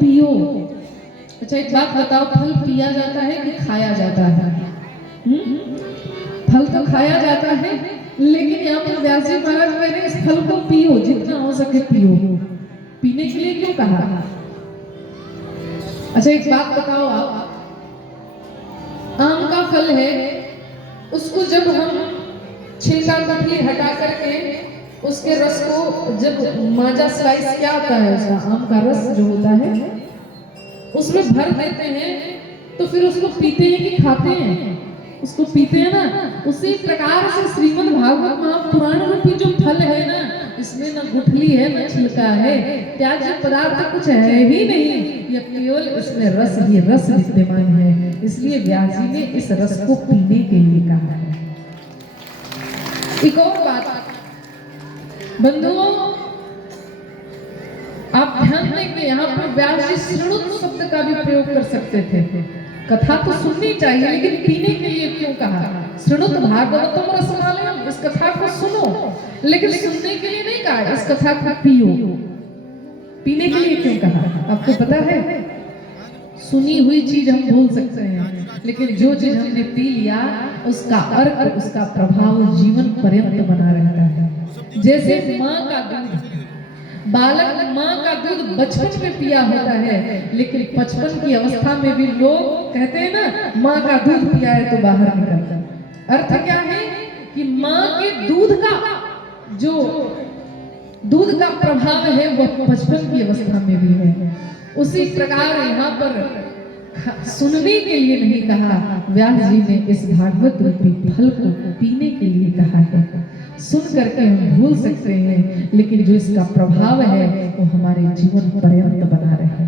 पियो। अच्छा एक बात बताओ, फल पिया जाता है कि खाया जाता है? फल तो खाया जाता है, लेकिन यहाँ पर व्यास जी महाराज कह रहे हैं इस फल को पियो, जितना हो सके पियो। पीने के लिए क्यों कहा? अच्छा एक बात बताओ, आप आम का फल है, उसको जब हम छिलका कटली हटा करके उसके रस को जब माजा स्लाइस क्या होता है उसका, आम का रस जो होता है उसमें भर देते हैं, तो फिर उसको पीते हैं कि खाते हैं? उसको पीते हैं ना। उसी प्रकार से श्रीमद् भागवत महापुराण रूपी जो फल है ना, इसमें न गुठली है न छिलका है, त्याज्य पदार्थ कुछ है ही नहीं, यह केवल इसमें रस ही रस विद्यमान है। इसलिए व्यास जी ने इस रस को पीने के लिए कहा है। एक और बात बंधुओं, आप ध्यान दें कि यहाँ पर व्यास जी श्रृणुत शब्द का भी प्रयोग कर सकते थे। कथा तो सुननी चाहिए, लेकिन पीने के लिए क्यों कहा? श्रृणुत भागवतम रसमालयम, इस कथा को सुनो, लेकिन सुनने के लिए नहीं कहा, इस कथा को पियो। पीने के लिए क्यों कहा? आपको पता है, सुनी हुई चीज हम भूल सकते हैं, लेकिन जो चीज हमने पी लिया उसका अर्थ, उसका प्रभाव जीवन पर्यंत बना रहता है। जैसे माँ का दूध, बालक माँ का दूध बचपन में पिया होता है, लेकिन 55 की अवस्था में भी लोग कहते हैं ना, माँ का दूध पिया है तो बाहर निकलता है। अर्थ क्या है कि माँ के दूध का जो दूध का प्रभाव है वह 55 की अवस्था में भी है। उसी प्रकार यहाँ पर सुनने के लिए नहीं कहा, व्यास जी ने इस भागवत रूपी फल को पीने के लिए कहा है। सुन करके हम भूल सकते हैं, लेकिन जो इसका प्रभाव है वो हमारे जीवन पर्यंत बना रहे।